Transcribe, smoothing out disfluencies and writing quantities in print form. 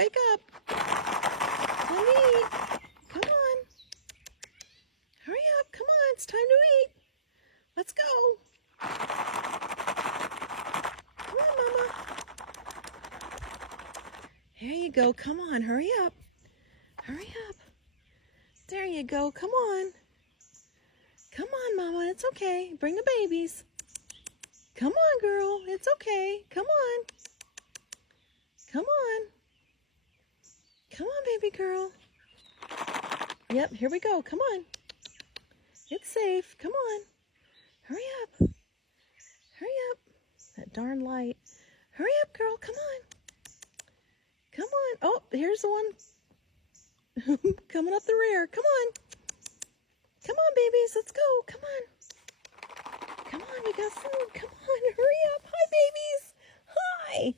wake up. Time to eat. Come on. Hurry up. Come on. It's time to eat. Let's go. Come on, Mama. Here you go. Come on. Hurry up. Hurry up. There you go. Come on. Come on, Mama. It's okay. Bring the babies. Come on, girl. It's okay. Come on. Come on. Come on, baby girl. Yep, here we go. Come on. It's safe. Come on. Hurry up. Hurry up. That darn light. Hurry up, girl. Come on. Come on. Oh, here's the one coming up the rear. Come on. Come on, babies. Let's go. Come on. Come on. We got food. Come on. Hurry up. Hi, babies. Hi.